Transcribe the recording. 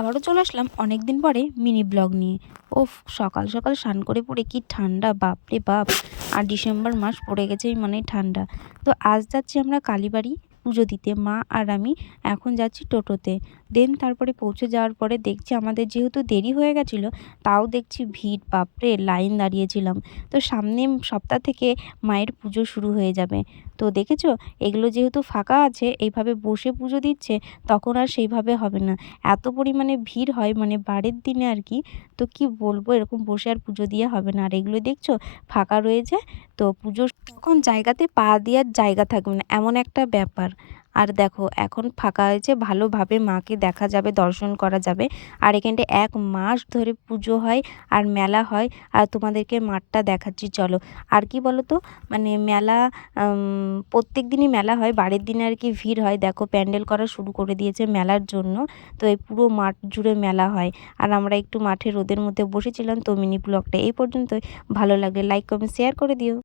আবারও চলে আসলাম অনেক দিন পরে মিনি ব্লগ নিয়ে। ওফ! সকাল সকাল স্নান করে পড়ে কি ঠান্ডা, বাপরে বাপ! আর ডিসেম্বর মাস পড়ে গেছেই মানেই ঠান্ডা। তো আজ যাচ্ছি আমরা কালীবাড়ি পুজো দিতে, মা আর আমি। এখন যাচ্ছি টোটোতে। দেন তারপরে পৌঁছে যাওয়ার পরে দেখছি আমাদের যেহেতু দেরি হয়ে গেছিলো, তাও দেখছি ভিড়, বাপরে! লাইন দাঁড়িয়েছিলাম। তো সামনের সপ্তাহ থেকে মায়ের পুজো শুরু হয়ে যাবে। তো দেখেছো? এগুলো যেহেতু ফাঁকা আছে, এইভাবে বসে পুজো দিচ্ছে, তখন আর সেইভাবে হবে না। এত পরিমাণে ভিড় হয় মানে বারের দিনে আর কি। তো কি বলবো, এরকম বসে আর পুজো দেওয়া হবে না। আর এগুলো দেখছো ফাঁকা রয়েছে, তো পুজোর তখন জায়গাতে পা দেওয়ার জায়গা থাকবে না, এমন একটা ব্যাপার। আর দেখো এখন ফাঁকা হয়েছে, ভালোভাবে মাকে দেখা যাবে, দর্শন করা যাবে। আর এখানটায় ১ মাস ধরে পুজো হয় আর মেলা হয়। আর তোমাদেরকে মাঠটা দেখাচ্ছি চলো। আর কি বলো তো, মানে মেলা প্রত্যেক দিনই মেলা হয়, বারের দিনে আর কি ভিড় হয়। দেখো প্যান্ডেল করা শুরু করে দিয়েছে মেলার জন্য। তো এই পুরো মাঠ জুড়ে মেলা হয়। আর আমরা একটু মাঠে রোদের মধ্যে বসেছিলাম। তো মিনি ব্লগটা এই পর্যন্তই। ভালো লাগলে লাইক, কমেন্ট, শেয়ার করে দিও।